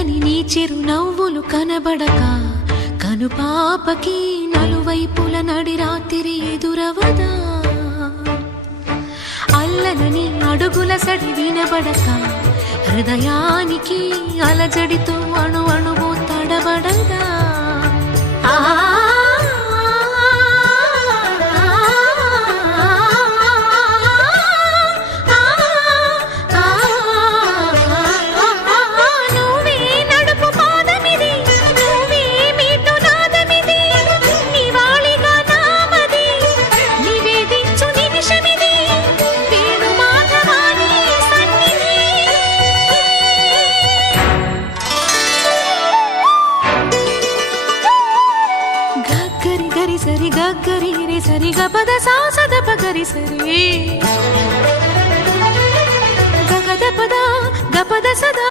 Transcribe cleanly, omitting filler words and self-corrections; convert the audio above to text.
చల్లని నీ చిరునవ్వులు కనబడక కనుపాపకి నలువైపుల నడి రాత్రి ఎదురవదా అల్లలని అడుగుల సడి వినబడక హృదయానికి అలజడితో అణు అణువు తడబడదా గరి సరి గరి రే సరి గపద సా సద పగరి సరి గగద పద గపద సద